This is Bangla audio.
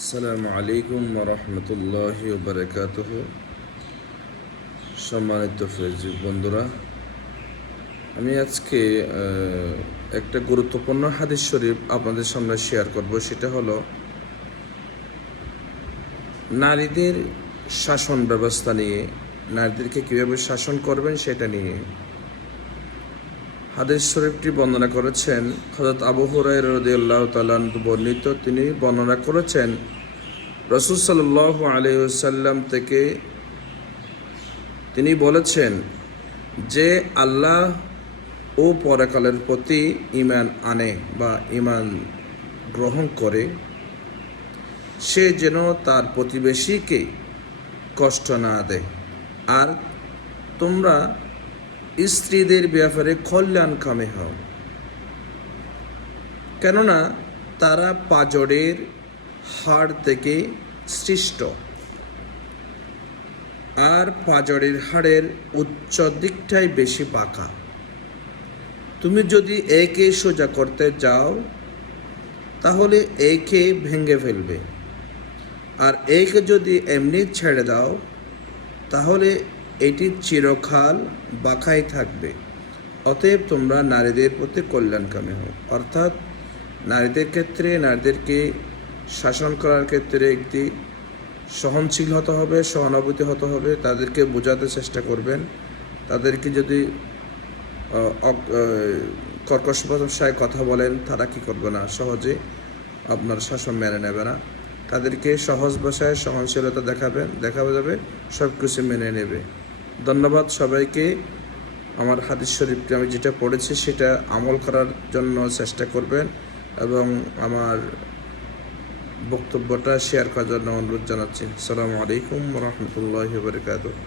আসসালামু আলাইকুম রহমতুল্লাহি বারাকাতুহু। সম্মানিত ফেসবুক বন্ধুরা, আমি আজকে একটা গুরুত্বপূর্ণ হাদিস শরীফ আপনাদের সামনে শেয়ার করব। সেটা হলো নারীদের শাসন ব্যবস্থা নিয়ে, নারীদেরকে কীভাবে শাসন করবেন সেটা নিয়ে। হাদিস শরীফটি বর্ণনা করেছেন হযরত আবু হুরায়রা রাদিয়াল্লাহু তাআলা আনহু বর্ণিত। তিনি বর্ণনা করেছেন রাসূল সাল্লাল্লাহু আলাইহি ওয়াসাল্লাম থেকে তিনি বলেছেন যে আল্লাহ ও পরকালের প্রতি ঈমান আনে বা ঈমান গ্রহণ করে, সে যেন তার প্রতিবেশীকে কষ্ট না দেয়। আর তোমরা স্ত্রীদের ব্যাপারে কল্যাণকামী হও, কেননা তারা পাঁজরের হাড় থেকে সৃষ্ট, আর পাঁজরের হাড়ের উচ্চ দিকটাই বেশি বাঁকা। তুমি যদি একে সোজা করতে যাও তাহলে একে ভেঙে ফেলবে, আর একে যদি এমনি ছেড়ে দাও তাহলে এটি চিরকাল বাঁকাই থাকবে। অতএব তোমরা নারীদের প্রতি কল্যাণকামী হও। অর্থাৎ নারীদের ক্ষেত্রে, নারীদেরকে শাসন করার ক্ষেত্রে একটি সহনশীল হতে হবে, সহানুভূতি হতে হবে। তাদেরকে বোঝাতে চেষ্টা করবেন। তাদেরকে যদি কর্কশ ভাষায় কথা বলেন, তারা কি করবে না, সহজে আপনার শাসন মেনে নেবে না। তাদেরকে সহজ ভাষায় সহনশীলতা দেখা যাবে, সব কিছু মেনে নেবে। ধন্যবাদ সবাইকে। আমার হাদিস শরীফটি আমি যেটা পড়েছি সেটা আমল করার জন্য চেষ্টা করবেন এবং আমার বক্তব্যটা শেয়ার করার জন্য অনুরোধ জানাচ্ছি। আসসালামু আলাইকুম রহমতুল্লাহি ওয়া বারাকাতুহু।